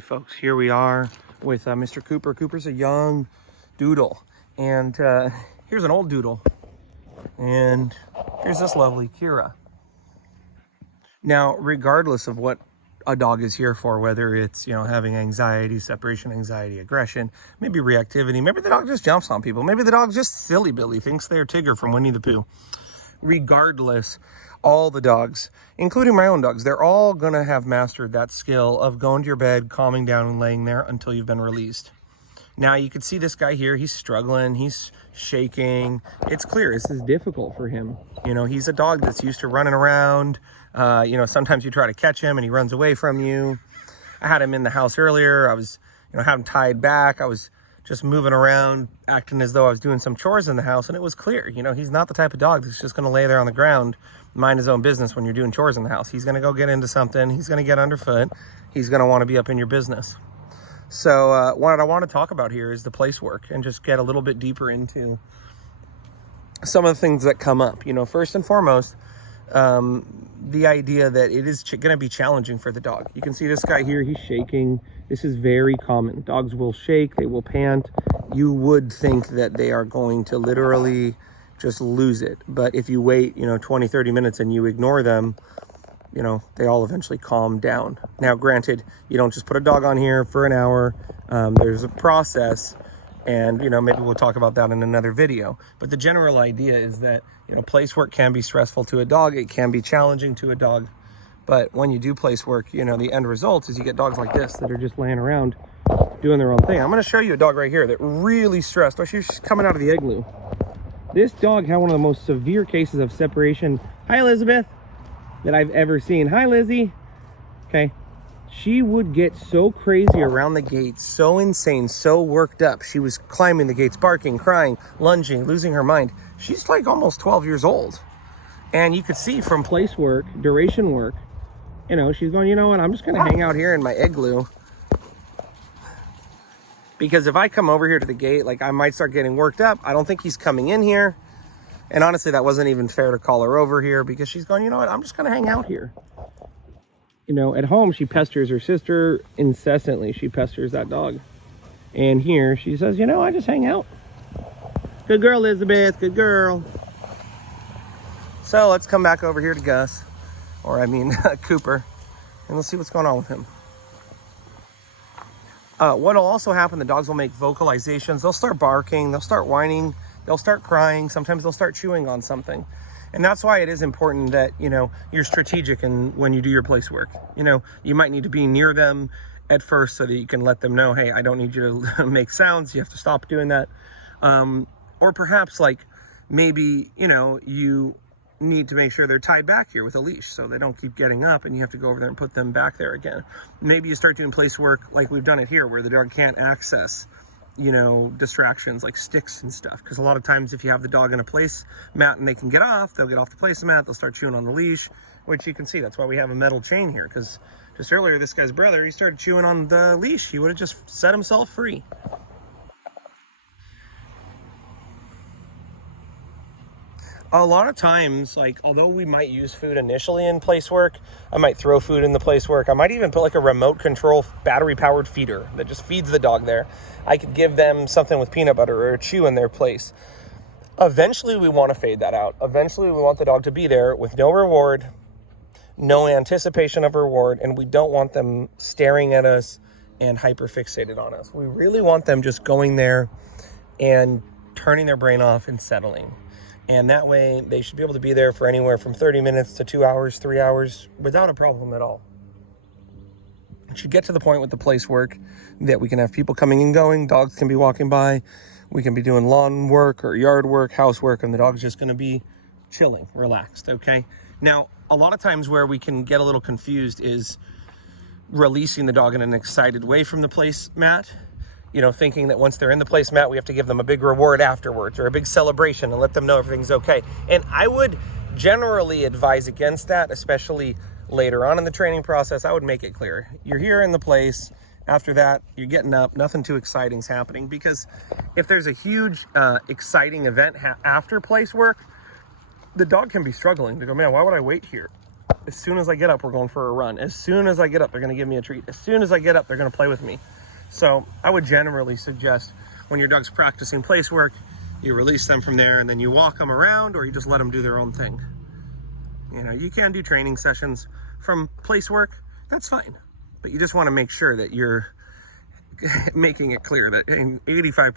Folks, here we are with Mr. Cooper. Cooper's a young doodle, and here's an old doodle, and here's this lovely Kira. Now, regardless of what a dog is here for, whether it's, having anxiety, separation anxiety, aggression, maybe reactivity, maybe the dog just jumps on people, maybe the dog's just silly Billy, thinks they're Tigger from Winnie the Pooh. Regardless, all the dogs, including my own dogs, they're all gonna have mastered that skill of going to your bed, calming down and laying there until you've been released. Now you can see this guy here, he's struggling, he's shaking. It's clear this is difficult for him. He's a dog that's used to running around. Sometimes you try to catch him and he runs away from you. I had him in the house earlier. I was, had him tied back. I was just moving around, acting as though I was doing some chores in the house, and it was clear, he's not the type of dog that's just gonna lay there on the ground, mind his own business when you're doing chores in the house. He's gonna go get into something, he's gonna get underfoot, he's gonna wanna be up in your business. So what I wanna talk about here is the place work and just get a little bit deeper into some of the things that come up. First and foremost, the idea that it is going to be challenging for the dog. You can see this guy here, he's shaking. This is very common. Dogs will shake, they will pant. You would think that they are going to literally just lose it. But if you wait, 20, 30 minutes and you ignore them, they all eventually calm down. Now, granted, you don't just put a dog on here for an hour. There's a process. And, maybe we'll talk about that in another video. But the general idea is that, place work can be stressful to a dog. It can be challenging to a dog. But when you do place work, the end result is you get dogs like this that are just laying around doing their own thing. I'm going to show you a dog right here that really stressed. Oh, she's coming out of the igloo. This dog had one of the most severe cases of separation. Hi, Elizabeth, that I've ever seen. Hi, Lizzie. Okay. She would get so crazy around the gates, so insane, so worked up. She was climbing the gates, barking, crying, lunging, losing her mind. She's like almost 12 years old. And you could see from place work, duration work, she's going, I'm just going to hang out here in my igloo. Because if I come over here to the gate, I might start getting worked up. I don't think he's coming in here. And honestly, that wasn't even fair to call her over here because she's going, I'm just going to hang out here. At home, she pesters her sister incessantly. She pesters that dog. And here, she says, I just hang out. Good girl, Elizabeth. Good girl. So let's come back over here to Gus. Cooper. And let's see what's going on with him. What'll also happen, the dogs will make vocalizations. They'll start barking. They'll start whining. They'll start crying. Sometimes they'll start chewing on something. And that's why it is important that, you're strategic when you do your place work. You might need to be near them at first so that you can let them know, hey, I don't need you to make sounds. You have to stop doing that. Or perhaps maybe, you need to make sure they're tied back here with a leash so they don't keep getting up and you have to go over there and put them back there again. Maybe you start doing place work like we've done it here where the dog can't access distractions like sticks and stuff, because a lot of times if you have the dog in a place mat and they can get off, they'll get off the place mat, they'll start chewing on the leash, which you can see that's why we have a metal chain here, because just earlier this guy's brother, he started chewing on the leash. He would have just set himself free. A lot of times, although we might use food initially in place work, I might throw food in the place work. I might even put a remote control battery powered feeder that just feeds the dog there. I could give them something with peanut butter or a chew in their place. Eventually we want to fade that out. Eventually we want the dog to be there with no reward, no anticipation of reward, and we don't want them staring at us and hyper fixated on us. We really want them just going there and turning their brain off and settling. And that way, they should be able to be there for anywhere from 30 minutes to 2 hours, 3 hours, without a problem at all. It should get to the point with the place work that we can have people coming and going, dogs can be walking by, we can be doing lawn work or yard work, housework, and the dog's just gonna be chilling, relaxed, okay? Now, a lot of times where we can get a little confused is releasing the dog in an excited way from the place mat, thinking that once they're in the place mat, we have to give them a big reward afterwards or a big celebration and let them know everything's okay. And I would generally advise against that, especially later on in the training process. I would make it clear. You're here in the place. After that, you're getting up. Nothing too exciting's happening, because if there's a huge, exciting event after place work, the dog can be struggling to go, man, why would I wait here? As soon as I get up, we're going for a run. As soon as I get up, they're going to give me a treat. As soon as I get up, they're going to play with me. So I would generally suggest when your dog's practicing place work, you release them from there and then you walk them around, or you just let them do their own thing. You know, you can do training sessions from place work. That's fine. But you just want to make sure that you're making it clear that 85%